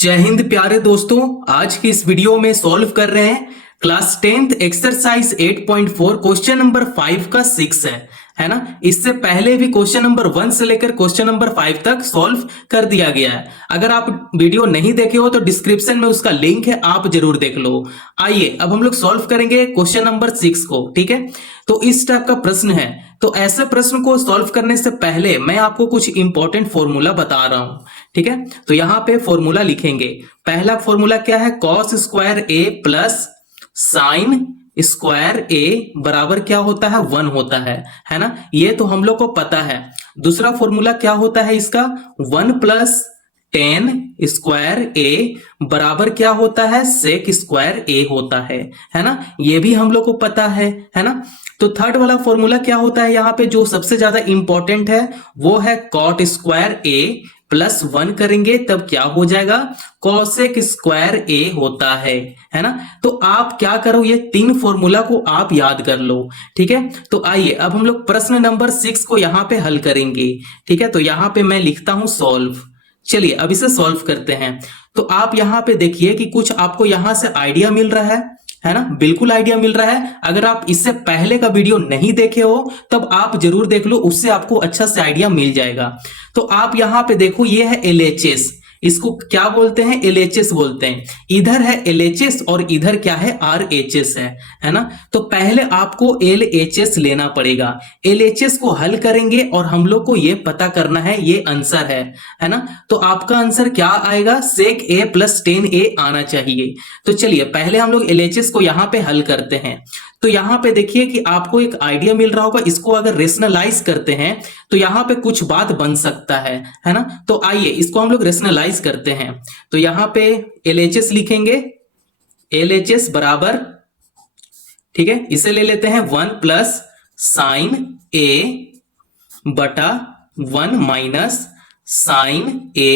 जय हिंद प्यारे दोस्तों। आज की इस वीडियो में सॉल्व कर रहे हैं class 10th exercise 8.4 question number 5 का 6 है ना। इससे पहले भी क्वेश्चन नंबर 1 से लेकर क्वेश्चन नंबर 5 तक सॉल्व कर दिया गया है। अगर आप वीडियो नहीं देखे हो तो डिस्क्रिप्शन में उसका लिंक है, आप जरूर देख लो। आइए अब हम लोग सॉल्व करेंगे क्वेश्चन नंबर 6 को। ठीक है, तो इस टाइप का प्रश्न है। तो ऐसे प्रश्न को सॉल्व करने से पहले मैं आपको कुछ इंपॉर्टेंट फॉर्मूला बता रहा हूं। ठीक है, तो यहां पे फॉर्मूला लिखेंगे। पहला फॉर्मूला क्या है? Cos square A plus sine square ए बराबर क्या होता है? 1 होता है ना। ये तो हम लोग को पता है। दूसरा फॉर्मूला क्या होता है इसका? 1 प्लस टेन स्क्वायर ए बराबर क्या होता है? सेक स्क्वायर ए होता है ना। ये भी हम लोग को पता है ना। तो थर्ड वाला फॉर्मूला क्या होता है? यहाँ पे जो सबसे ज्यादा इंपॉर्टेंट है वो है कॉट स्क्वायर ए प्लस 1 करेंगे तब क्या हो जाएगा? कॉसेक स्क्वायर ए होता है ना। तो आप क्या करो, ये 3 फॉर्मूला को आप याद कर लो। ठीक है, तो आइए अब हम लोग प्रश्न नंबर 6 को यहाँ पे हल करेंगे। ठीक है, तो यहाँ पे मैं लिखता हूं सॉल्व। चलिए अब इसे सॉल्व करते हैं। तो आप यहाँ पे देखिए कि कुछ आपको यहां से आइडिया मिल रहा है ना। बिल्कुल आइडिया मिल रहा है। अगर आप इससे पहले का वीडियो नहीं देखे हो तब आप जरूर देख लो, उससे आपको अच्छा से आइडिया मिल जाएगा। तो आप यहां पे देखो, ये है LHS। इसको क्या बोलते हैं? LHS बोलते हैं। इधर है LHS और इधर क्या है? RHS है ना। तो पहले आपको LHS लेना पड़ेगा। LHS को हल करेंगे और हम लोग को ये पता करना है, ये आंसर है ना। तो आपका आंसर क्या आएगा? सेक ए प्लस टेन ए आना चाहिए। तो चलिए पहले हम लोग LHS को यहां पे हल करते हैं। तो यहां पे देखिए कि आपको एक आइडिया मिल रहा होगा। इसको अगर रेशनलाइज करते हैं तो यहां पे कुछ बात बन सकता है ना। तो आइए इसको हम लोग रेशनलाइज करते हैं। तो यहां पे LHS लिखेंगे। LHS बराबर, ठीक है, इसे ले लेते हैं 1 प्लस साइन ए बटा 1 माइनस साइन ए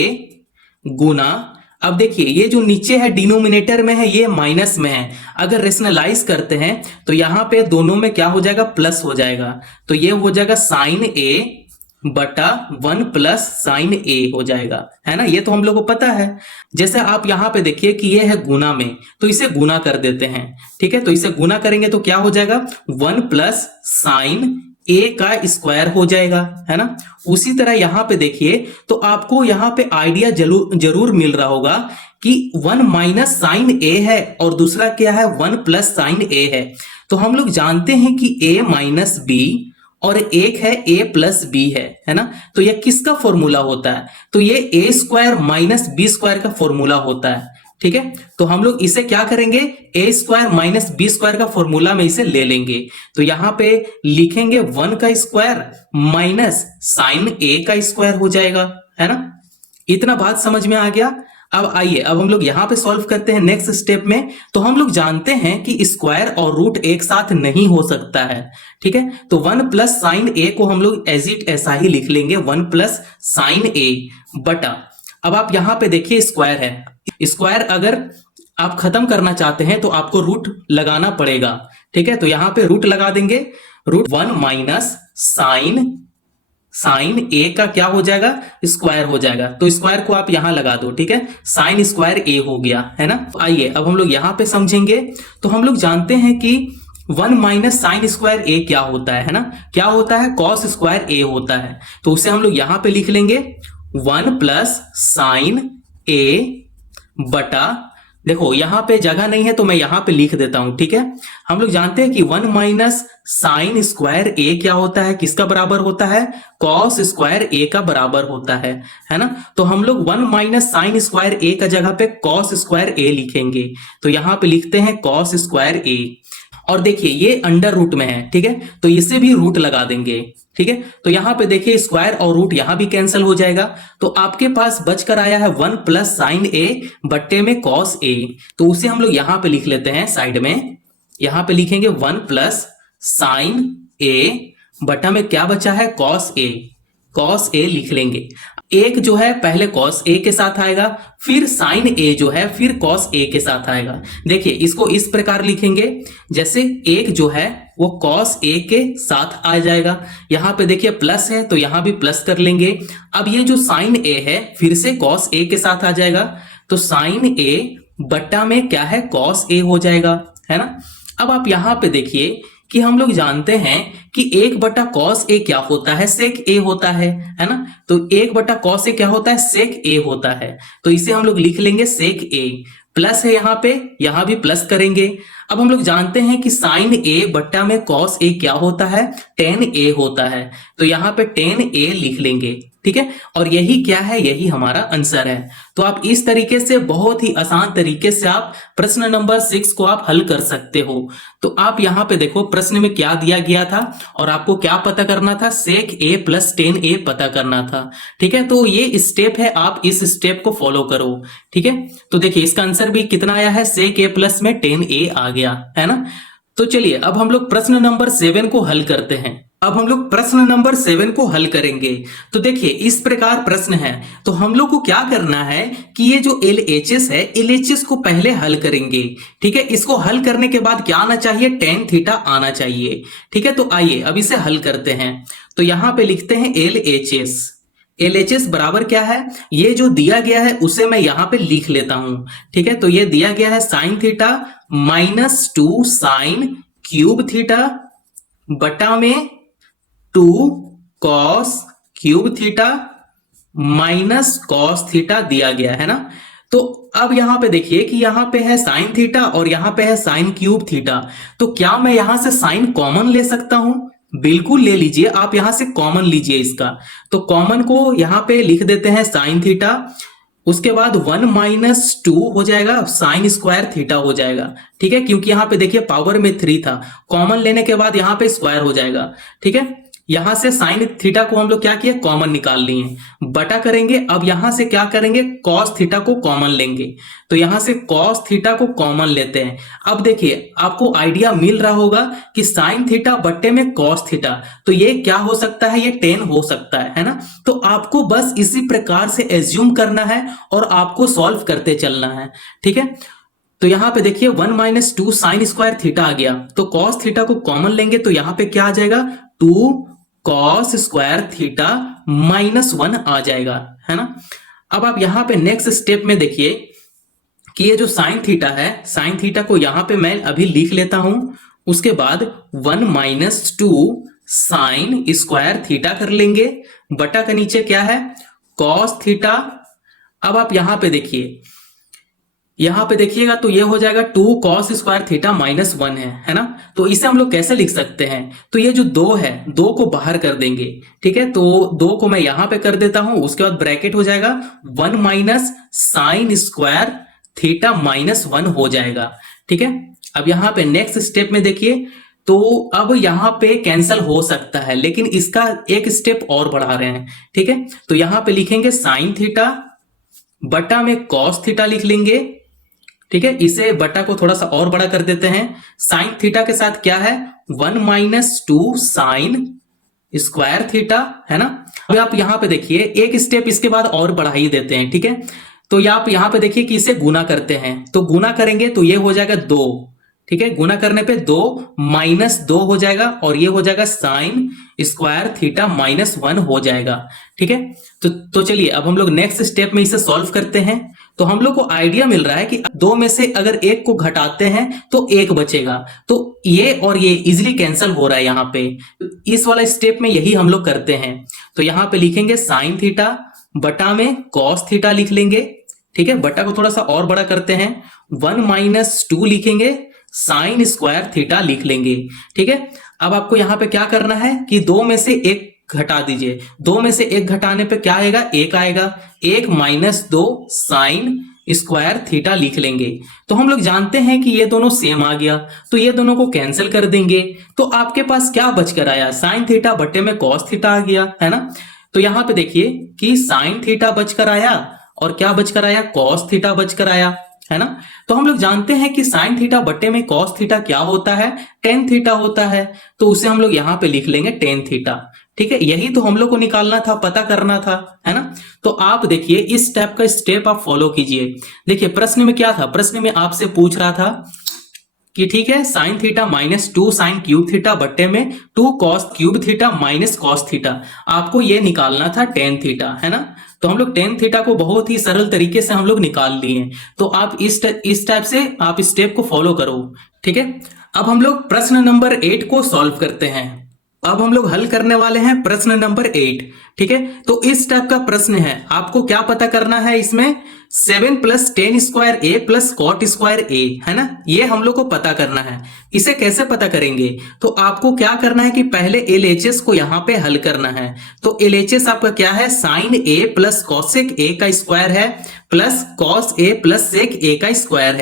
गुना, अब देखिए ये जो नीचे है डिनोमिनेटर में है, ये माइनस में है। अगर रेशनलाइज करते हैं तो यहां पे दोनों में क्या हो जाएगा? प्लस हो जाएगा। तो ये हो जाएगा साइन ए बटा 1 प्लस साइन ए हो जाएगा, है ना। ये तो हम लोग को पता है। जैसे आप यहां पे देखिए कि ये है गुना में, तो इसे गुना कर देते हैं। ठीक है, तो इसे गुना करेंगे तो क्या हो जाएगा? 1 प्लस साइन ए का स्क्वायर हो जाएगा, है ना। उसी तरह यहां पे देखिए तो आपको यहां पे आइडिया जरूर मिल रहा होगा कि 1 माइनस साइन ए है और दूसरा क्या है? 1 प्लस साइन ए है। तो हम लोग जानते हैं कि a माइनस बी और एक है a प्लस बी है ना। तो यह किसका फॉर्मूला होता है? तो ये a square minus B square का फॉर्मूला होता है। ठीक है, तो हम लोग इसे क्या करेंगे? a square minus B square का फॉर्मूला में इसे ले लेंगे। तो यहां पे लिखेंगे 1 का स्क्वायर माइनस साइन a का स्क्वायर हो जाएगा, है ना। इतना बात समझ में आ गया। अब आइए अब हम लोग यहां पे सॉल्व करते हैं नेक्स्ट स्टेप में। तो हम लोग जानते हैं कि स्क्वायर और रूट एक साथ नहीं हो सकता है। ठीक है, तो 1 प्लस साइन ए को हम लोग एज इट ऐसा ही लिख लेंगे, 1 प्लस साइन ए बटा, अब आप यहां पे देखिए स्क्वायर है। स्क्वायर अगर आप खत्म करना चाहते हैं तो आपको रूट लगाना पड़ेगा। ठीक है, तो यहां पे रूट लगा देंगे। रूट 1 माइनस साइन ए का क्या हो जाएगा? स्क्वायर हो जाएगा। तो स्क्वायर को आप यहां लगा दो। ठीक है, साइन स्क्वायर ए हो गया, है ना। आइए अब हम लोग यहां पे समझेंगे। तो हम लोग जानते हैं कि 1 माइनस साइन स्क्वायर ए क्या होता है ना। क्या होता है? कॉस स्क्वायर ए होता है। तो उसे हम लोग यहां पे लिख लेंगे 1 प्लस साइन ए बटा, देखो यहां पे जगह नहीं है तो मैं यहां पे लिख देता हूं। ठीक है, हम लोग जानते हैं कि 1 माइनस साइन स्क्वायर ए क्या होता है? किसका बराबर होता है? कॉस स्क्वायर ए का बराबर होता है ना। तो हम लोग 1 माइनस साइन स्क्वायर ए का जगह पे कॉस स्क्वायर ए लिखेंगे। तो यहां पे लिखते हैं कॉस स्क्वायर ए। और देखिए ये अंडर रूट में है। ठीक है, तो इसे भी रूट लगा देंगे। ठीक है, तो यहां पे देखिए स्क्वायर और रूट यहां भी कैंसिल हो जाएगा। तो आपके पास बचकर आया है 1 प्लस साइन ए बट्टे में कॉस ए। तो उसे हम लोग यहां पे लिख लेते हैं साइड में। यहां पे लिखेंगे 1 प्लस साइन ए बटा में क्या बचा है? Cos A. कॉस ए लिख लेंगे। एक जो है पहले कॉस ए के साथ आएगा, फिर साइन ए जो है फिर कॉस ए के साथ आएगा। देखिए इसको इस प्रकार लिखेंगे, जैसे एक जो है वो कॉस ए के साथ आ जाएगा। यहां पे देखिए प्लस है तो यहां भी प्लस कर लेंगे। अब ये जो साइन ए है फिर से कॉस ए के साथ आ जाएगा। तो साइन ए बट्टा में क्या है, कॉस ए हो जाएगा, है ना। अब आप यहां पे देखिए कि हम लोग जानते हैं कि 1/cos ए क्या होता है, सेक ए होता है ना। तो 1/cos ए क्या होता है, सेक ए होता है। तो इसे हम लोग लिख लेंगे सेक ए, प्लस है यहाँ पे, यहां भी प्लस करेंगे। अब हम लोग जानते हैं कि साइन ए बट्टा में कॉस ए क्या होता है, टेन ए होता है। तो यहाँ पे टेन ए लिख लेंगे, ठीक है। और यही क्या है, यही हमारा आंसर है। तो आप इस तरीके से बहुत ही आसान तरीके से आप प्रश्न नंबर 6 को आप हल कर सकते हो। तो आप यहाँ पे देखो प्रश्न में क्या दिया गया था और आपको क्या पता करना था, सेक ए प्लस टेन ए पता करना था, ठीक है। तो ये स्टेप है, आप इस स्टेप को फॉलो करो, ठीक है। तो देखिए इसका आंसर भी कितना आया है, सेक ए प्लस में टेन ए आ गया, है ना। तो चलिए अब हम लोग प्रश्न नंबर 7 को हल करते हैं। अब हम लोग प्रश्न नंबर 7 को हल करेंगे। तो देखिए इस प्रकार प्रश्न है, तो हम लोग को क्या करना है कि ये जो LHS है, LHS को पहले हल करेंगे, ठीक है। इसको हल करने के बाद क्या आना चाहिए, टेन थीटा आना चाहिए, ठीक है। तो आइए अब इसे हल करते हैं। तो यहां पे लिखते हैं LHS बराबर क्या है, ये जो दिया गया है उसे मैं यहां पे लिख लेता हूं, ठीक है। तो ये दिया गया है sine theta -2 sine cube theta बटा में 2 cos cube theta minus cos theta दिया गया है ना। तो अब यहां पे देखिए कि यहां पे है साइन थीटा और यहां पे है साइन क्यूब थीटा। तो क्या मैं यहां से साइन कॉमन ले सकता हूं, बिल्कुल ले लीजिए, आप यहां से कॉमन लीजिए इसका। तो कॉमन को यहां पे लिख देते हैं साइन थीटा, उसके बाद 1 - 2 हो जाएगा, साइन स्क्वायर थीटा हो जाएगा, ठीक है। क्योंकि यहां पे देखिए पावर में 3 था, कॉमन लेने के बाद यहां पे स्क्वायर हो जाएगा, ठीक है। यहां से साइन थीटा को हम लोग क्या किए, कॉमन निकाल लिए, बटा करेंगे। अब यहां से क्या करेंगे, कॉस थीटा को कॉमन लेंगे। तो यहां से कॉस थीटा को कॉमन लेते हैं। अब देखिए आपको आइडिया मिल रहा होगा कि साइन थीटा बट्टे में कॉस थीटा, तो ये क्या हो सकता है, ये टेन हो सकता है ना। तो आपको बस इसी प्रकार से एज्यूम करना है और आपको सॉल्व करते चलना है, ठीक है। तो यहां पे देखिए 1 - 2 साइन स्क्वायर थीटा आ गया, तो कॉस थीटा को कॉमन लेंगे तो यहां पे क्या आ जाएगा, 2 कॉस स्क्वायर थीटा -1 आ जाएगा, है ना। अब आप यहां पे नेक्स्ट स्टेप में देखिए कि ये जो साइन थीटा है, साइन थीटा को यहां पे मैं अभी लिख लेता हूं। उसके बाद 1 - 2 साइन स्क्वायर थीटा कर लेंगे, बटा का नीचे क्या है, कॉस थीटा। अब आप यहां पे देखिए, यहां पे देखिएगा तो ये हो जाएगा 2 कॉस स्क्वायर थीटा -1 है ना। तो इसे हम लोग कैसे लिख सकते हैं, तो ये जो 2 है, 2 को बाहर कर देंगे, ठीक है। तो 2 को मैं यहां पे कर देता हूं, उसके बाद ब्रैकेट हो जाएगा 1 - साइन स्क्वायर थीटा -1 हो जाएगा, ठीक है। अब यहां पे नेक्स्ट स्टेप में देखिए, तो अब यहां पे कैंसल हो सकता है, लेकिन इसका एक स्टेप और बढ़ा रहे हैं, ठीक है। तो यहां पे लिखेंगे साइन थीटा बटा में कॉस थीटा लिख लेंगे, ठीक है। इसे बटा को थोड़ा सा और बड़ा कर देते हैं, साइन थीटा के साथ क्या है, 1 - 2 साइन स्क्वायर थीटा, है ना। अब आप यहां पे देखिए एक स्टेप इसके बाद और बढ़ा ही देते हैं, ठीक है। तो आप यहां पे देखिए कि इसे गुना करते हैं, तो गुना करेंगे तो ये हो जाएगा 2, ठीक है। गुना करने पे 2 - 2 हो जाएगा और ये हो जाएगा साइन स्क्वायर थीटा -1 हो जाएगा, ठीक है। तो चलिए अब हम लोग नेक्स्ट स्टेप में इसे सॉल्व करते हैं। तो हम लोग को आइडिया मिल रहा है कि 2 में से अगर 1 को घटाते हैं तो 1 बचेगा, तो ये और ये इजिली कैंसिल हो रहा है यहाँ पे। इस वाला स्टेप में यही हम लोग करते हैं। तो यहाँ पे लिखेंगे साइन थीटा बटा में कॉस थीटा लिख लेंगे, ठीक है। बटा को थोड़ा सा और बड़ा करते हैं, 1 - 2 लिखेंगे, साइन स्क्वायर थीटा लिख लेंगे, ठीक है। अब आपको यहां पे क्या करना है कि 2 में से 1 घटा दीजिए, 2 में से 1 घटाने पे क्या आएगा, 1 आएगा, 1 - 2 साइन स्क्वायर थीटा लिख लेंगे। तो हम लोग जानते हैं कि ये दोनों सेम आ गया, तो ये दोनों को कैंसिल कर देंगे। तो आपके पास क्या बचकर आया, साइन थीटा बटे में कॉस थीटा आ गया, है ना। तो यहां पे देखिए कि साइन थीटा बचकर आया और क्या बचकर आया, कॉस थीटा बचकर आया, है ना। तो हम लोग जानते हैं कि साइन थीटा बटे में कॉस थीटा क्या होता है, टेन थीटा होता है। तो उसे हम लोग यहां पे लिख लेंगे टेन थीटा, ठीक है। यही तो हम लोग को निकालना था, पता करना था, है ना। तो आप देखिए इस स्टेप का स्टेप आप फॉलो कीजिए। देखिए प्रश्न में क्या था, प्रश्न में आपसे पूछ रहा था कि ठीक है sine theta minus 2 sine cube theta बट्टे में 2 cos cube theta minus cos theta, आपको ये निकालना था टेन थीटा, है ना। तो हम लोग टेन थीटा को बहुत ही सरल तरीके से हम लोग निकाल लिए। तो आप इस टाइप से आप स्टेप को फॉलो करो, ठीक है। अब हम लोग प्रश्न नंबर 8 को सॉल्व करते हैं। अब हम लोग हल करने वाले हैं प्रश्न नंबर 8, ठीक है। तो इस टाइप का प्रश्न है, आपको क्या पता करना है इसमें 7 plus ten square A plus cot square ए, है ना, ये हम लोग को पता करना है। इसे कैसे पता करेंगे, तो आपको क्या करना है कि पहले एलएचएस को यहां पे हल करना है। तो एलएचएस आपका क्या है, sine A plus cosec A का स्क्वायर है plus cos A plus sec A का स्क्वायर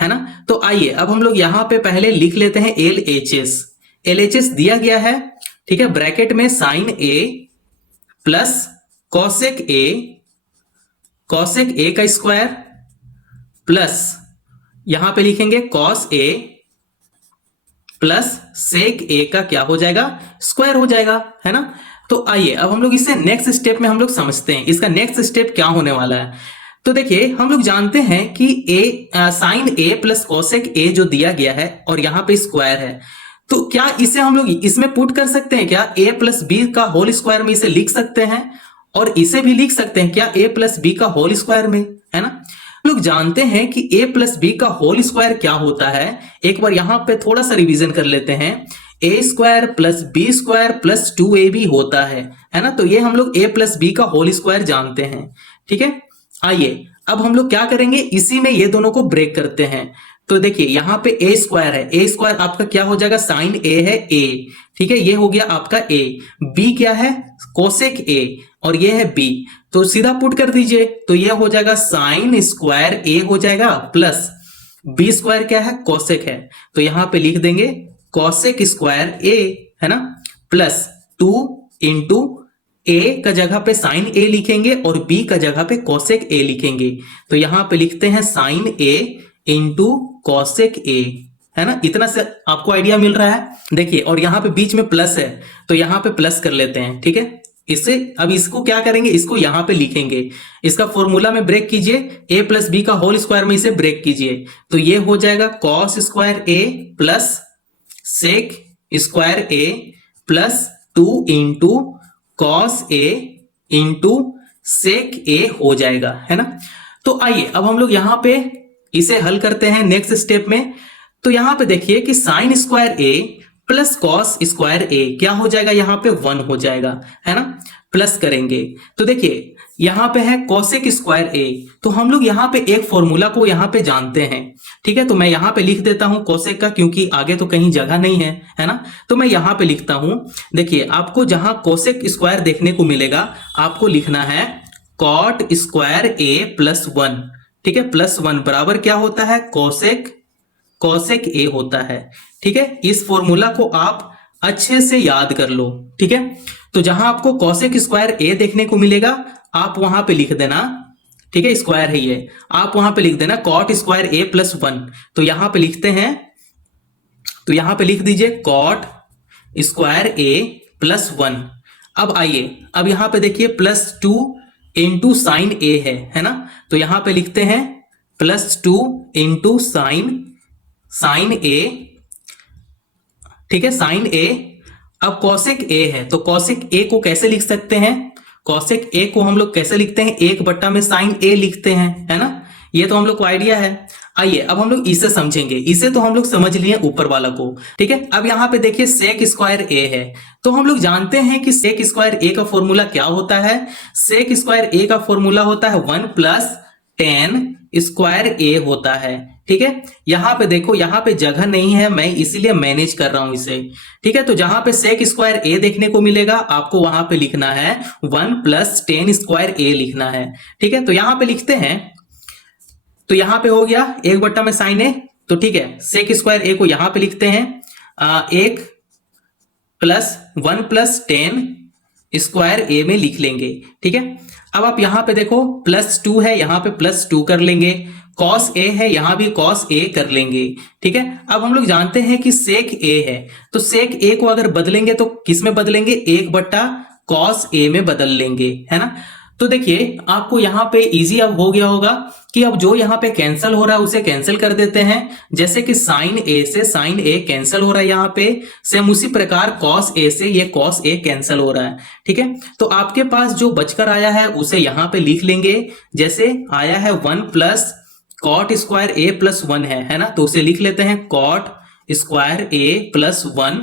है ना। तो आइए अब हम लोग यहां पे पहले लिख लेते हैं एलएचएस। एलएचएस दिया गया है, ठीक है, ब्रैकेट में sine A plus cosec A का स्क्वायर प्लस यहां पे लिखेंगे cos A plus sec A का क्या हो जाएगा, स्क्वायर हो जाएगा, है ना। तो आइए अब हम लोग इसे नेक्स्ट स्टेप में हम लोग समझते हैं, इसका नेक्स्ट स्टेप क्या होने वाला है। तो देखिए हम लोग जानते हैं कि sine A plus cosec A जो दिया गया है और यहां पे स्क्वायर है, तो क्या इसे हम लोग इसमें पुट कर सकते हैं क्या, a प्लस बी का होल स्क्वायर में इसे लिख सकते हैं और इसे भी लिख सकते हैं क्या a प्लस बी का होल स्क्वायर में, है ना। लोग जानते हैं कि a प्लस बी का होल स्क्वायर क्या होता है। एक बार यहां पे थोड़ा सा रिवीजन कर लेते हैं, a square plus B square plus 2ab होता है ना। तो ये हम लोग a प्लस बी का होल स्क्वायर जानते हैं, ठीक है। आइए अब हम लोग क्या करेंगे, इसी में ये दोनों को ब्रेक करते हैं। तो देखिए यहां पे ए स्क्वायर है, ए स्क्वायर आपका क्या हो जाएगा, साइन ए है ए, ठीक है, ये हो गया आपका ए। बी क्या है, कोसेक ए, और ये है बी, तो सीधा पुट कर दीजिए, तो ये हो जाएगा साइन स्क्वायर ए हो जाएगा प्लस बी स्क्वायर क्या है, कोसेक है, तो यहां पे लिख देंगे कोसेक स्क्वायर ए, है ना, प्लस 2 इंटू ए का जगह पे साइन ए लिखेंगे और बी का जगह पे कोसेक ए लिखेंगे। तो यहां पे लिखते हैं sine A into cosec A, है ना। इतना से आपको आइडिया मिल रहा है। देखिए और यहां पे बीच में प्लस है, तो यहां पे प्लस कर लेते हैं, ठीक है। इससे अब इसको क्या करेंगे, इसको यहां पे लिखेंगे, इसका फॉर्मूला में ब्रेक कीजिए, a प्लस बी का होल स्क्वायर में इसे ब्रेक कीजिए, तो ये हो जाएगा cos square A plus sec square A plus 2 into cos A into sec ए हो जाएगा, है ना। तो आइए अब हम लोग यहां पे इसे हल करते हैं नेक्स्ट स्टेप में। तो यहां पे देखिए कि sine square A plus cos square ए क्या हो जाएगा, यहां पे 1 हो जाएगा, है ना, प्लस करेंगे। तो देखिए यहां पे है कोसेक स्क्वायर ए, तो हम लोग यहां पे एक फॉर्मूला को यहां पे जानते हैं, ठीक है। तो मैं यहां पे लिख देता हूं कोसेक का, क्योंकि आगे तो कहीं जगह नहीं है ना। तो मैं यहां पे लिखता हूं, देखिए आपको जहां कोसेक स्क्वायर देखने को मिलेगा आपको लिखना है कॉट स्क्वायर ए प्लस 1, ठीक है, प्लस 1 बराबर क्या होता है, कोसेक ए होता है, ठीक है। इस फॉर्मूला को आप अच्छे से याद कर लो, ठीक है। तो जहां आपको कोसेक स्क्वायर ए देखने को मिलेगा आप वहां पे लिख देना, ठीक है, स्क्वायर है ये, आप वहां पे लिख देना कॉट स्क्वायर ए प्लस 1। तो यहां पे लिखते हैं, तो यहां पे लिख दीजिए कॉट स्क्वायर ए प्लस 1। अब आइए अब यहां पे देखिए प्लस 2 इंटू साइन ए है ना। तो यहां पे लिखते हैं प्लस 2 इंटू साइन ए, ठीक है, साइन ए। अब कॉसेक ए है, तो कॉसेक ए को कैसे लिख सकते हैं, कॉसेक ए को हम लोग कैसे लिखते हैं, 1 बट्टा में साइन ए लिखते हैं, है ना। ये तो हम लोग को आइडिया है। आइए अब हम लोग इसे समझेंगे, इसे तो हम लोग समझ लिए ऊपर वाला को, ठीक है। अब यहां पे देखिए सेक स्क्वायर ए है, तो हम लोग जानते हैं कि सेक स्क्वायर ए का फॉर्मूला क्या होता है, सेक स्क्वायर ए का फॉर्मूला होता है 1 प्लस टेन स्क्वायर ए होता है, ठीक है। यहां पे देखो यहां पे जगह नहीं है, मैं इसीलिए मैनेज कर रहा हूं इसे, ठीक है। तो जहां पे सेक स्क्वायर ए देखने को मिलेगा आपको वहां पे लिखना है 1 प्लस टेन स्क्वायर ए लिखना है, ठीक है। तो यहां पे लिखते हैं, तो यहां पे हो गया 1 बट्टा में साइन ए, तो ठीक है, सेक स्क्वायर ए को यहां पे लिखते हैं 1 प्लस 1 प्लस टेन स्क्वायर ए में लिख लेंगे, ठीक है। अब आप यहां पे देखो प्लस 2 है, यहां पे प्लस 2 कर लेंगे, कॉस ए है यहां भी कॉस ए कर लेंगे, ठीक है। अब हम लोग जानते हैं कि सेक ए है, तो सेक ए को अगर बदलेंगे तो किस में बदलेंगे, 1 बट्टा कॉस ए में बदल लेंगे, है ना। तो देखिए आपको यहाँ पे इजी अब हो गया होगा कि अब जो यहाँ पे कैंसिल हो रहा है उसे कैंसिल कर देते हैं। जैसे कि साइन ए से साइन ए कैंसिल हो रहा है यहाँ पे, सेम उसी प्रकार कॉस ए से ये कॉस ए कैंसिल हो रहा है। ठीक है, तो आपके पास जो बचकर आया है उसे यहाँ पे लिख लेंगे। जैसे आया है 1 plus cot square A plus 1 है ना, तो उसे लिख लेते हैं cot square A plus 1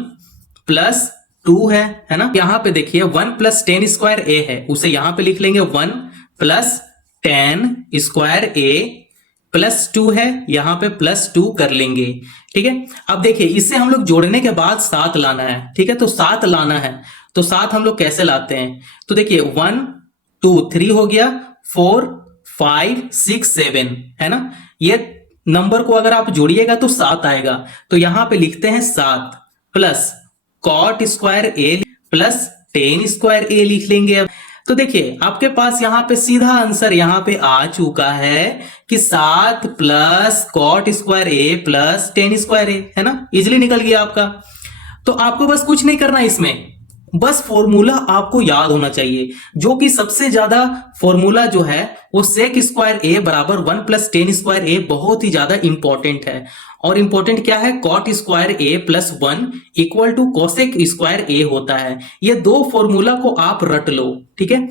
plus 2 है ना। यहाँ पे देखिए 1 प्लस टेन स्क्वायर ए है, उसे यहाँ पे लिख लेंगे 1 plus ten square A plus 2 है, यहाँ पे प्लस 2 कर लेंगे। ठीक है, अब देखिए इससे हम लोग जोड़ने के बाद 7 लाना है। ठीक है, तो 7 लाना है, तो 7 हम लोग कैसे लाते हैं, तो देखिए 1 2 3 हो गया, 4 5 6 7 है ना। ये नंबर को अगर आप जोड़िएगा तो 7 आएगा, तो यहां पे लिखते हैं 7 plus cot square A plus ten square ए लिख लेंगे। अब तो देखिए आपके पास यहाँ पे सीधा आंसर यहाँ पे आ चुका है कि 7 plus cot square A plus ten square ए है ना, इजिली निकल गया आपका। तो आपको बस कुछ नहीं करना इसमें, बस फॉर्मूला आपको याद होना चाहिए, जो कि सबसे ज्यादा फॉर्मूला जो है वो सेक स्क्वायर ए बराबर 1 प्लस टेन स्क्वायर ए बहुत ही ज्यादा इंपॉर्टेंट है। और इंपॉर्टेंट क्या है, cot square A plus 1 equal to cosec square A होता है। ये दो फॉर्मूला को आप रट लो। ठीक है,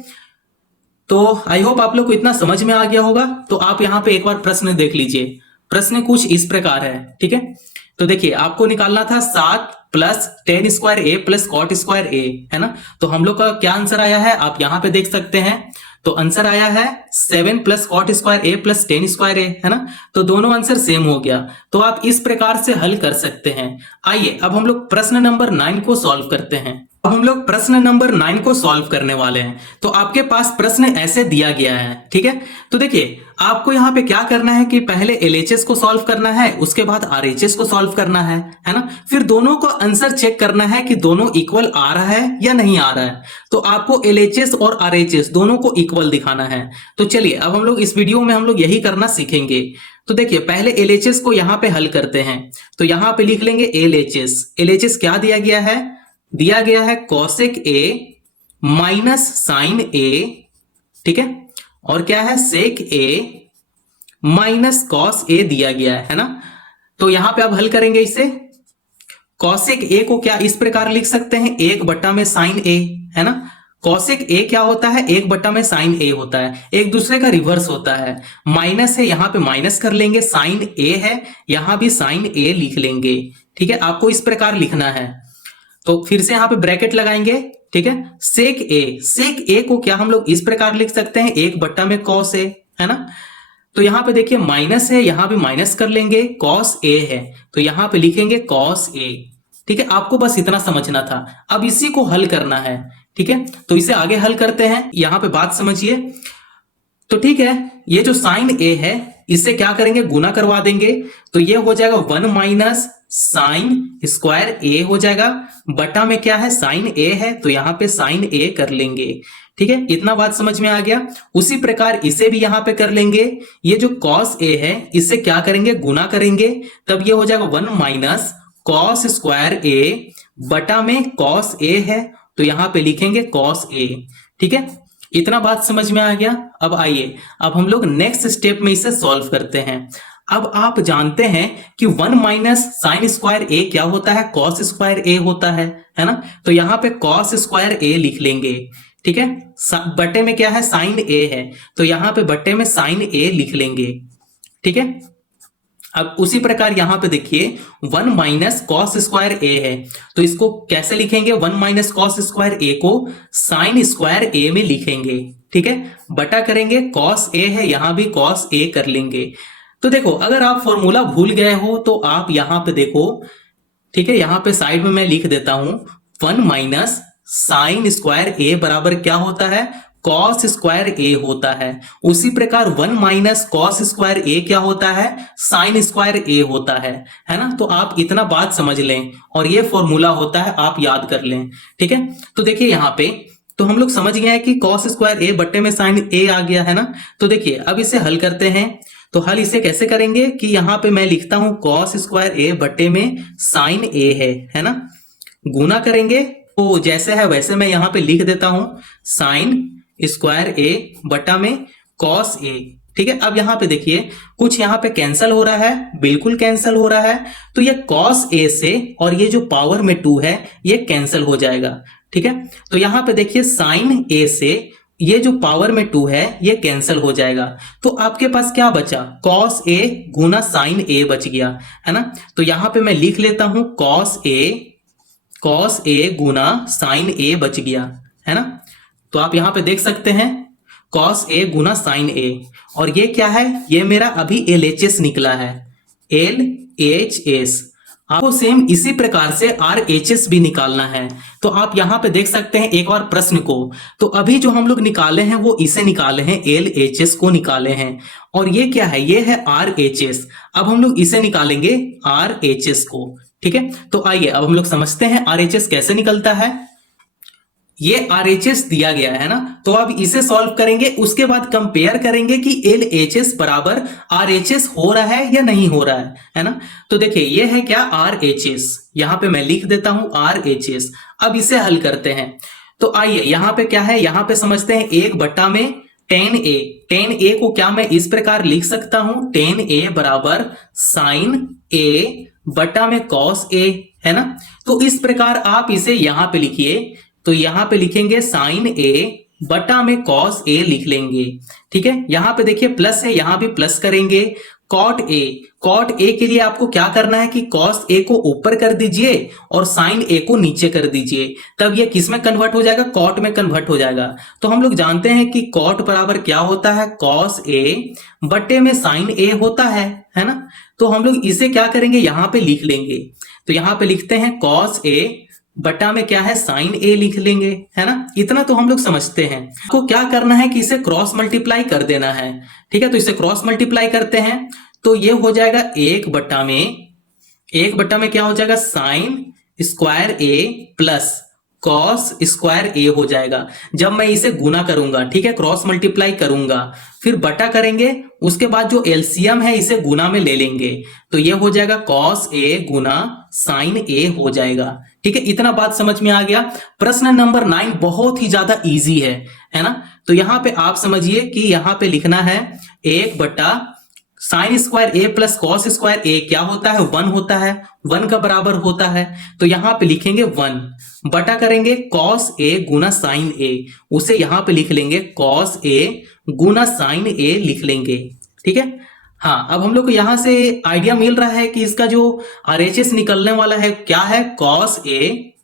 तो आई होप आप लोग को इतना समझ में आ गया होगा। तो आप यहाँ पे एक बार प्रश्न देख लीजिए। प्रश्न कुछ इस प्रकार है। ठीक है, तो देखिए आपको निकालना था 7 plus ten square A plus cot square ए है ना। तो हम लोग का क्या आंसर आया है आप यहाँ पे देख सकते हैं। तो आंसर आया है 7 plus cot square A plus ten square ए है ना। तो दोनों आंसर सेम हो गया। तो आप इस प्रकार से हल कर सकते हैं। आइए अब हम लोग प्रश्न नंबर 9 को सॉल्व करते हैं। अब हम लोग प्रश्न नंबर 9 को सॉल्व करने वाले हैं। तो आपके पास प्रश्न ऐसे दिया गया है। ठीक है, तो देखिए आपको यहाँ पे क्या करना है कि पहले एलएचएस को सॉल्व करना है, उसके बाद आरएचएस को सॉल्व करना है ना। फिर दोनों को आंसर चेक करना है कि दोनों इक्वल आ रहा है या नहीं आ रहा है। तो आपको एलएचएस और आरएचएस दोनों को इक्वल दिखाना है। तो चलिए अब हम लोग इस वीडियो में हम लोग यही करना सीखेंगे। तो देखिए पहले एलएचएस को यहाँ पे हल करते हैं। तो यहाँ पे लिख लेंगे एलएचएस। एलएचएस क्या दिया गया है, दिया गया है कोसेक ए माइनस साइन ए। ठीक है, और क्या है सेक ए माइनस कॉस ए दिया गया है ना। तो यहां पे अब हल करेंगे इसे। कॉसेक ए को क्या इस प्रकार लिख सकते हैं, 1 में साइन ए है ना। कॉसेक ए क्या होता है, 1 में साइन ए होता है, एक दूसरे का रिवर्स होता है। माइनस है, यहां पे माइनस कर लेंगे, साइन ए है यहां भी साइन ए लिख लेंगे। ठीक है, आपको इस प्रकार लिखना है। तो फिर से यहां पे ब्रैकेट लगाएंगे। ठीक है, सेक ए को क्या हम लोग इस प्रकार लिख सकते हैं, 1 में कॉस ए है ना। तो यहां पे देखिए माइनस है, यहां भी माइनस कर लेंगे, कॉस ए है तो यहां पे लिखेंगे कॉस ए। ठीक है, आपको बस इतना समझना था। अब इसी को हल करना है। ठीक है, तो इसे आगे हल करते हैं। यहां पे बात समझिए। तो ठीक है, ये जो साइन ए है इससे क्या करेंगे, गुना करवा देंगे। तो ये हो जाएगा 1 माइनस साइन स्क्वायर ए हो जाएगा, बटा में क्या है साइन ए है तो यहां पे साइन ए कर लेंगे। ठीक है, इतना बात समझ में आ गया। उसी प्रकार इसे भी यहां पे कर लेंगे। ये जो कॉस ए है इससे क्या करेंगे, गुना करेंगे, तब ये हो जाएगा 1 माइनस कॉस स्क्वायर ए बटा में कॉस ए है तो यहां पे लिखेंगे कॉस ए। ठीक है, इतना बात समझ में आ गया। अब आइए अब हम लोग नेक्स्ट स्टेप में इसे सॉल्व करते हैं। अब आप जानते हैं कि 1 माइनस साइन स्क्वायर ए क्या होता है, कॉस स्क्वायर ए होता है ना। तो यहां पे कॉस स्क्वायर ए लिख लेंगे। ठीक है, बट्टे में क्या है साइन ए है तो यहां पे बट्टे में साइन ए लिख लेंगे। ठीक है, अब उसी प्रकार यहां पे देखिए 1 माइनस कॉस स्क्वायर ए है तो इसको कैसे लिखेंगे, 1 माइनस कॉस स्क्वायर ए को साइन स्क्वायर ए में लिखेंगे। ठीक है, बटा करेंगे, कॉस ए है यहां भी कॉस ए कर लेंगे। तो देखो अगर आप फॉर्मूला भूल गए हो तो आप यहां पे देखो। ठीक है, यहां पे साइड में मैं लिख देता हूं 1 माइनस साइन स्क्वायर ए बराबर क्या होता है, कॉस स्क्वायर ए होता है। उसी प्रकार 1 माइनस कॉस स्क्वायर ए क्या होता है, साइन स्क्वायर ए होता है ना। तो आप इतना बात समझ लें और ये फॉर्मूला होता है, आप याद कर लें। ठीक है, तो देखिए यहां पे तो हम लोग समझ गए हैं कि कॉस स्क्वायर ए बट्टे में साइन ए आ गया है ना। तो देखिए अब इसे हल करते हैं। तो हल इसे कैसे करेंगे कि यहां पे मैं लिखता हूं कॉस स्क्वायर ए बट्टे में साइन ए है ना। गुना करेंगे तो जैसे है वैसे मैं यहां पे लिख देता हूं साइन स्क्वायर ए बटा में कॉस ए। ठीक है, अब यहां पे देखिए कुछ यहां पे कैंसिल हो रहा है, बिल्कुल कैंसिल हो रहा है, तो ये कॉस ए से और ये जो पावर में 2 है ये कैंसिल हो जाएगा। ठीक है, तो यहां पे देखिए साइन ए से ये जो पावर में 2 है ये कैंसिल हो जाएगा, तो आपके पास क्या बचा, कॉस ए गुना साइन ए बच गया, है ना। तो यहां पे मैं लिख लेता हूं कॉस ए गुना साइन ए बच गया, है ना। तो आप यहां पे देख सकते हैं कॉस ए गुना साइन ए, और ये क्या है, ये मेरा अभी LHS निकला है, LHS। आपको सेम इसी प्रकार से RHS भी निकालना है, तो आप यहां पे देख सकते हैं एक और प्रश्न को। तो अभी जो हम लोग निकाले हैं वो इसे निकाले हैं, LHS को निकाले हैं, और ये क्या है, ये है RHS। अब हम लोग इसे निकालेंगे RHS को। ठीक है, तो आइए अब हम लोग समझते हैं RHS कैसे निकलता है। ये RHS दिया गया है ना, तो अब इसे सॉल्व करेंगे, उसके बाद कंपेयर करेंगे कि LHS बराबर RHS हो रहा है या नहीं हो रहा है ना। तो देखिए ये है क्या, RHS, यहां पे मैं लिख देता हूं RHS। अब इसे हल करते हैं, तो आइए यहां पे क्या है, यहां पे समझते हैं 1 बटा में tan a को क्या मैं इस प्रकार लिख सकता हूं, tan a बराबर साइन a बटा में cos a, है ना। तो इस प्रकार आप इसे यहां पे लिखिए, तो यहां पे लिखेंगे साइन ए बटा में कॉस ए लिख लेंगे। ठीक है, यहां पे देखिए प्लस है, यहां भी प्लस करेंगे। कॉट ए के लिए आपको क्या करना है कि कॉस ए को ऊपर कर दीजिए और साइन ए को नीचे कर दीजिए, तब ये किस में कन्वर्ट हो जाएगा, कॉट में कन्वर्ट हो जाएगा। तो हम लोग जानते हैं कि कॉट बराबर क्या होता है, कॉस ए बटे में साइन ए होता है ना। तो हम लोग इसे क्या करेंगे, यहां पे लिख लेंगे, तो यहां पे लिखते हैं कॉस ए बटा में क्या है, साइन ए लिख लेंगे, है ना। इतना तो हम लोग समझते हैं। आपको क्या करना है कि इसे क्रॉस मल्टीप्लाई कर देना है। ठीक है, तो इसे क्रॉस मल्टीप्लाई करते हैं, तो ये हो जाएगा 1 बटा में क्या हो जाएगा, sine square A plus cos square ए हो जाएगा। जब मैं इसे गुना करूंगा, ठीक है, क्रॉस मल्टीप्लाई करूंगा, फिर बटा करेंगे, उसके बाद जो एलसीएम है इसे गुना में ले लेंगे, तो ये हो जाएगा कॉस ए गुना साइन ए हो जाएगा। ठीक है, इतना बात समझ में आ गया। प्रश्न नंबर 9 बहुत ही ज्यादा इजी है ना। तो यहां पे आप समझिए कि यहां पे लिखना है 1 बटा sine square A plus cos square ए क्या होता है, 1 होता है, 1 का बराबर होता है। तो यहां पे लिखेंगे 1 बटा करेंगे कॉस ए गुना साइन ए, उसे यहां पे लिख लेंगे कॉस ए गुना साइन ए लिख लेंगे। ठीक है, हाँ, अब हम लोग को यहां से आइडिया मिल रहा है कि इसका जो RHS निकलने वाला है क्या है, कॉस ए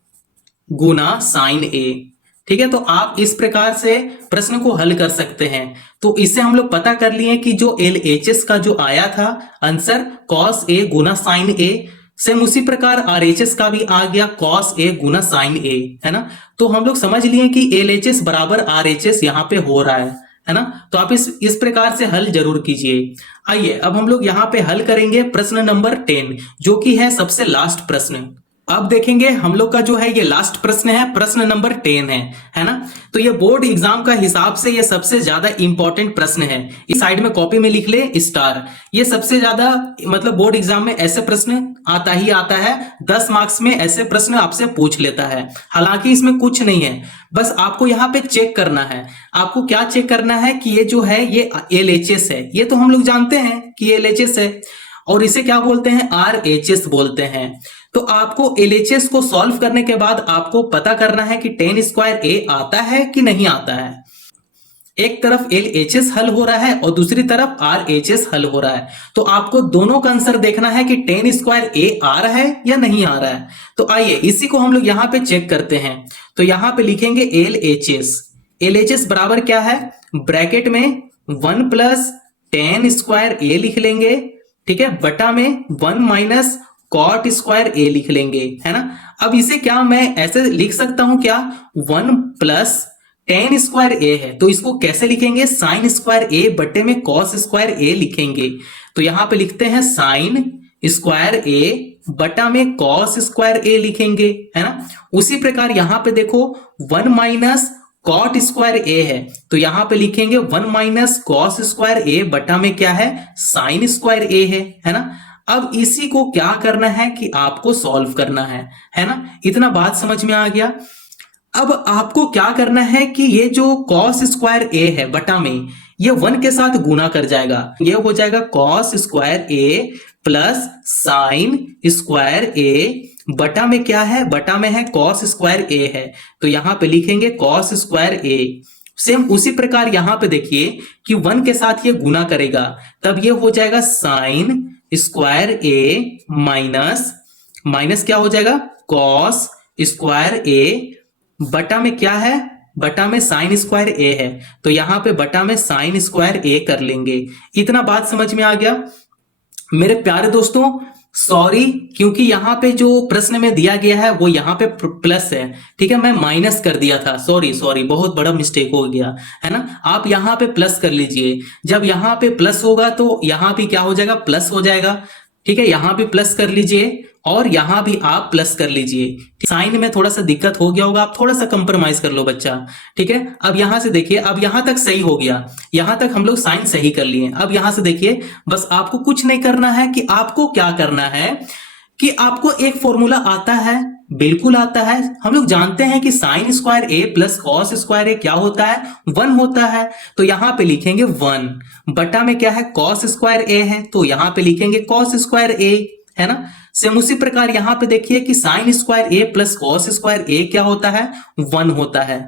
गुना साइन ए। ठीक है, तो आप इस प्रकार से प्रश्न को हल कर सकते हैं। तो इससे हम लोग पता कर लिए कि जो LHS का जो आया था answer cos A Guna sign A, same उसी प्रकार RHS का भी आ गया कॉस ए गुना साइन ए, है ना। तो हम लोग समझ लिए कि LHS बराबर RHS यहाँ पे हो रहा है ना। तो आप इस प्रकार से हल जरूर कीजिए। आइए अब हम लोग यहाँ पे हल करेंगे प्रश्न नंबर 10, जो कि है सबसे लास्ट प्रश्न। अब देखेंगे हम लोग का जो है ये लास्ट प्रश्न है, प्रश्न नंबर 10 है ना। तो ये बोर्ड एग्जाम का हिसाब से ये सबसे ज्यादा इंपॉर्टेंट प्रश्न है। इस साइड में कॉपी में लिख ले स्टार। ये सबसे ज्यादा मतलब बोर्ड एग्जाम में ऐसे प्रश्न आता ही आता है, 10 मार्क्स में ऐसे प्रश्न आपसे पूछ लेता है। हालांकि इसमें कुछ नहीं है, बस आपको यहाँ पे चेक करना है। आपको क्या चेक करना है कि ये जो है ये LHS है, ये तो हम लोग जानते हैं कि LHS है, और इसे क्या बोलते हैं, RHS बोलते हैं। तो आपको LHS को सॉल्व करने के बाद आपको पता करना है कि tan स्क्वायर ए आता है कि नहीं आता है। एक तरफ LHS हल हो रहा है और दूसरी तरफ RHS हल हो रहा है, तो आपको दोनों का आंसर देखना है कि tan स्क्वायर ए आ रहा है या नहीं आ रहा है। तो आइए इसी को हम लोग यहाँ पे चेक करते हैं। तो यहाँ पे लिखेंगे LHS बराबर क्या है, ब्रैकेट में 1 प्लस tan स्क्वायर ए लिख लेंगे, ठीक है, बटा में 1 माइनस कॉट स्क्वायर ए लिख लेंगे, है ना। अब इसे क्या मैं ऐसे लिख सकता हूं क्या, 1 प्लस tan स्क्वायर ए है, तो इसको कैसे लिखेंगे, साइन स्क्वायर ए बटे में कॉस स्क्वायर ए लिखेंगे। तो यहां पे लिखते हैं साइन स्क्वायर ए बटा में कॉस स्क्वायर ए लिखेंगे, है ना। उसी प्रकार यहां पे देखो 1 माइनस कॉट स्क्वायर ए है, तो यहां पे लिखेंगे 1 माइनस कॉस स्क्वायर ए बटा में क्या है, साइन स्क्वायर ए है ना। अब इसी को क्या करना है कि आपको सॉल्व करना है ना। इतना बात समझ में आ गया। अब आपको क्या करना है कि ये जो कॉस स्क्वायर ए है बटा में, ये 1 के साथ गुना कर जाएगा, ये हो जाएगा cos square A plus sine square ए बटा में क्या है, बटा में है कॉस स्क्वायर ए है, तो यहां पे लिखेंगे कॉस स्क्वायर ए। सेम उसी प्रकार यहां पे देखिए कि 1 के साथ ये गुना करेगा, तब ये हो जाएगा साइन स्क्वायर ए माइनस माइनस क्या हो जाएगा कॉस स्क्वायर ए बटा में क्या है, बटा में साइन स्क्वायर ए है, तो यहां पे बटा में साइन स्क्वायर ए कर लेंगे। इतना बात समझ में आ गया मेरे प्यारे दोस्तों। सॉरी, क्योंकि यहां पे जो प्रश्न में दिया गया है वो यहां पे प्लस है, ठीक है, मैं माइनस कर दिया था, सॉरी सॉरी, बहुत बड़ा मिस्टेक हो गया है ना। आप यहां पे प्लस कर लीजिए, जब यहां पे प्लस होगा तो यहां भी क्या हो जाएगा, प्लस हो जाएगा, ठीक है, यहां भी प्लस कर लीजिए और यहां भी आप प्लस कर लीजिए। साइन में थोड़ा सा दिक्कत हो गया होगा, आप थोड़ा सा कंप्रोमाइज कर लो बच्चा, ठीक है। अब यहां से देखिए, अब यहां तक सही हो गया, यहां तक हम लोग साइन सही कर लिए। अब यहां से देखिए, बस आपको कुछ नहीं करना है, कि आपको क्या करना है कि आपको एक फॉर्मूला आता है, बिल्कुल आता है, हम लोग जानते हैं कि sine square A plus cos square ए क्या होता है, 1 होता है, तो यहां पे लिखेंगे 1 बटा में क्या है कॉस स्क्वायर ए है, तो यहां पे लिखेंगे कॉस स्क्वायर ए, है ना। सेम उसी प्रकार यहां पे देखिए कि sine square A plus cos square ए क्या होता है, 1 होता है,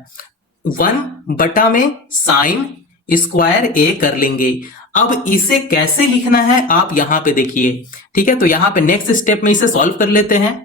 1 बटा में साइन स्क्वायर ए कर लेंगे। अब इसे कैसे लिखना है आप यहां पे देखिए, ठीक है, तो यहां पे नेक्स्ट स्टेप में इसे सॉल्व कर लेते हैं।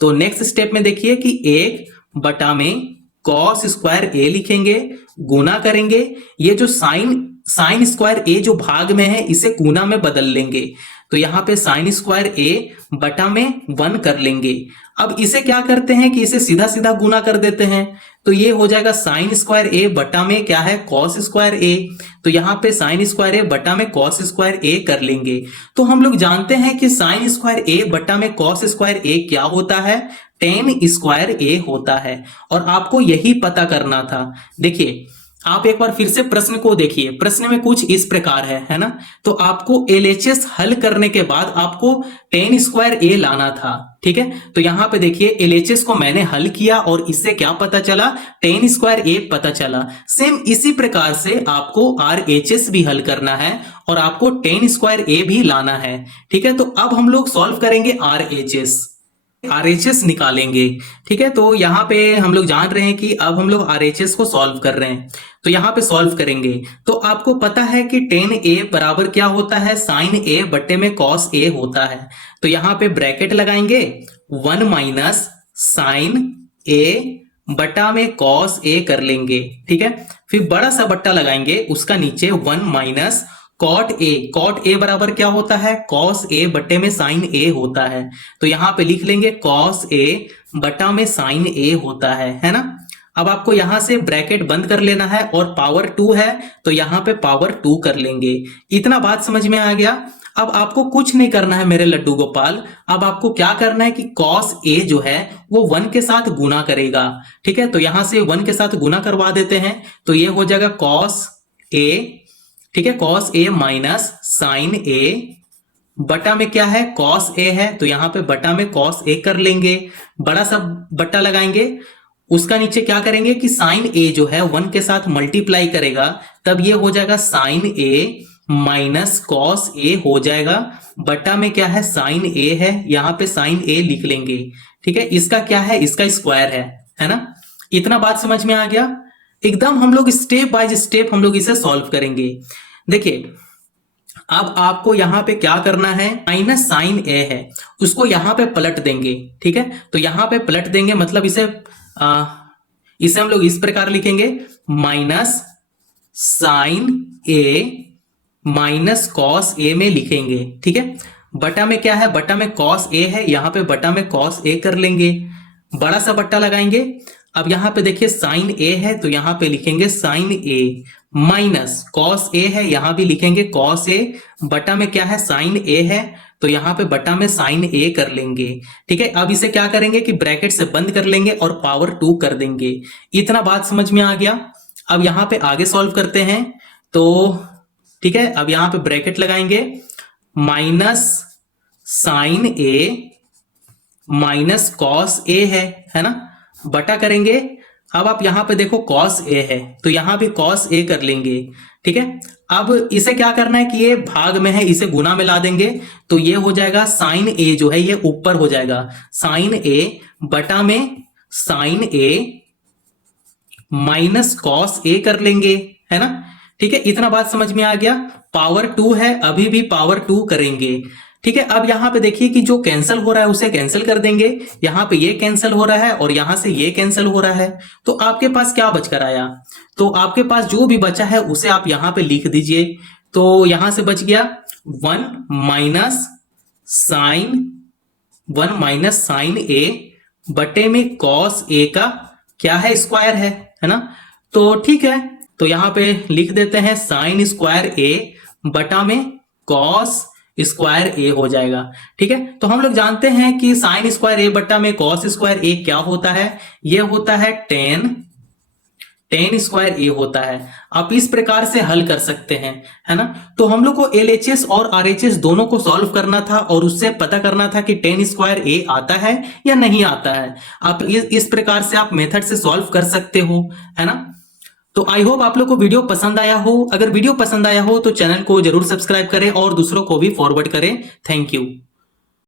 तो नेक्स्ट स्टेप में देखिए कि 1 बटा में कॉस स्क्वायर ए लिखेंगे, गुना करेंगे, ये जो साइन स्क्वायर ए जो भाग में है इसे गुना में बदल लेंगे, तो यहां पे साइन स्क्वायर ए बटा में 1 कर लेंगे। अब इसे क्या करते हैं कि इसे सीधा सीधा गुना कर देते हैं, तो ये हो जाएगा साइन स्क्वायर ए बटा में क्या है कॉस स्क्वायर ए, तो यहां पे साइन स्क्वायर ए बटा में कॉस स्क्वायर ए कर लेंगे। तो हम लोग जानते हैं कि साइन स्क्वायर ए बटा में कॉस स्क्वायर ए क्या होता है, टेन स्क्वायर ए होता है, और आपको यही पता करना था। देखिए आप एक बार फिर से प्रश्न को देखिए, प्रश्न में कुछ इस प्रकार है ना, तो आपको एलएचएस हल करने के बाद आपको टेन स्क्वायर ए लाना था, ठीक है। तो यहां पे देखिए एलएचएस को मैंने हल किया और इससे क्या पता चला, टेन स्क्वायर ए पता चला। सेम इसी प्रकार से आपको आरएचएस भी हल करना है और आपको टेन स्क्वायर ए भी लाना है, ठीक है। तो अब हम लोग सॉल्व करेंगे आरएचएस निकालेंगे, ठीक है। तो यहाँ पे हम लोग जान रहे हैं कि अब हम लोग आरएचएस को सॉल्व कर रहे हैं, तो यहाँ पे सॉल्व करेंगे। तो आपको पता है कि टेन ए बराबर क्या होता है, साइन ए बट्टे में कॉस ए होता है, तो यहाँ पे ब्रैकेट लगाएंगे, 1 माइनस साइन ए बटा में कॉस ए कर लेंगे, ठीक है। फिर बड़ा सा बट्टा लगाएंगे, उसका नीचे 1 माइनस कॉट ए बराबर क्या होता है, कॉस ए बट्टे में साइन ए होता है, तो यहां पे लिख लेंगे कॉस ए बटा में साइन ए होता है ना। अब आपको यहां से ब्रैकेट बंद कर लेना है और पावर 2 है तो यहां पे पावर 2 कर लेंगे। इतना बात समझ में आ गया। अब आपको कुछ नहीं करना है मेरे लड्डू गोपाल, अब आपको क्या करना है कि कॉस ए जो है वो 1 के साथ गुना करेगा, ठीक है। तो यहां से 1 के साथ गुना करवा देते हैं, तो ये हो जाएगा कॉस ए, ठीक है, कॉस ए माइनस साइन ए बटा में क्या है कॉस ए है, तो यहां पे बटा में कॉस ए कर लेंगे, बड़ा सा बट्टा लगाएंगे, उसका नीचे क्या करेंगे कि साइन ए जो है 1 के साथ मल्टीप्लाई करेगा, तब ये हो जाएगा sign A minus cos A हो जाएगा, बटा में क्या है साइन ए है, यहां पे साइन ए लिख लेंगे, ठीक है। इसका क्या है, इसका स्क्वायर है ना। इतना बात समझ में आ गया। एकदम हम लोग स्टेप बाय स्टेप हम लोग इसे सॉल्व करेंगे। देखिए अब आपको यहां पे क्या करना है, माइनस साइन ए है उसको यहां पे पलट देंगे, ठीक है। तो यहां पे पलट देंगे मतलब इसे हम लोग इस प्रकार लिखेंगे, minus sign A minus cos A में लिखेंगे, ठीक है। बटा में क्या है, बटा में कॉस ए है, यहां पे बटा में कॉस ए कर लेंगे, बड़ा सा बट्टा लगाएंगे। अब यहां पे देखिए साइन ए है तो यहां पे लिखेंगे sign A minus cos A है, यहां भी लिखेंगे कॉस ए, बटा में क्या है साइन ए है, तो यहां पे बटा में साइन ए कर लेंगे, ठीक है। अब इसे क्या करेंगे कि ब्रैकेट से बंद कर लेंगे और पावर 2 कर देंगे। इतना बात समझ में आ गया। अब यहां पे आगे सॉल्व करते हैं, तो ठीक है, अब यहां पे ब्रैकेट लगाएंगे, minus sign A minus cos A है ना, बटा करेंगे अब आप यहाँ पे देखो cos a है, तो यहाँ भी cos a कर लेंगे, ठीक है। अब इसे क्या करना है कि ये भाग में है, इसे गुना में ला देंगे, तो ये हो जाएगा sin a जो है ये ऊपर हो जाएगा, sin a बटा में sin a minus cos a कर लेंगे, है ना, ठीक है। इतना बात समझ में आ गया। पावर 2 है, अभी भी पावर 2 करेंगे, ठीक है। अब यहां पे देखिए कि जो कैंसिल हो रहा है उसे कैंसिल कर देंगे, यहां पे ये कैंसिल हो रहा है और यहां से ये कैंसिल हो रहा है, तो आपके पास क्या बचकर आया, तो आपके पास जो भी बचा है उसे आप यहां पे लिख दीजिए। तो यहां से बच गया 1 माइनस साइन ए बटे में कॉस ए का क्या है, स्क्वायर है ना। तो ठीक है, तो यहां पे लिख देते हैं साइन स्क्वायर ए बटा में कॉस स्क्वायर ए हो जाएगा, ठीक है। तो हम लोग जानते हैं कि साइन स्क्वायर ए बटा में कॉस स्क्वायर ए क्या होता है, ये होता है टेन स्क्वायर ए होता है। आप इस प्रकार से हल कर सकते हैं, है ना। तो हम लोग को एलएचएस और आरएचएस दोनों को सॉल्व करना था और उससे पता करना था कि टेन स्क्वायर ए आता है या नहीं आता है। आप इस प्रकार से आप मेथड से सॉल्व कर सकते हो, है ना। तो आई होप आप लोग को वीडियो पसंद आया हो। अगर वीडियो पसंद आया हो तो चैनल को जरूर सब्सक्राइब करें और दूसरों को भी फॉरवर्ड करें। Thank you.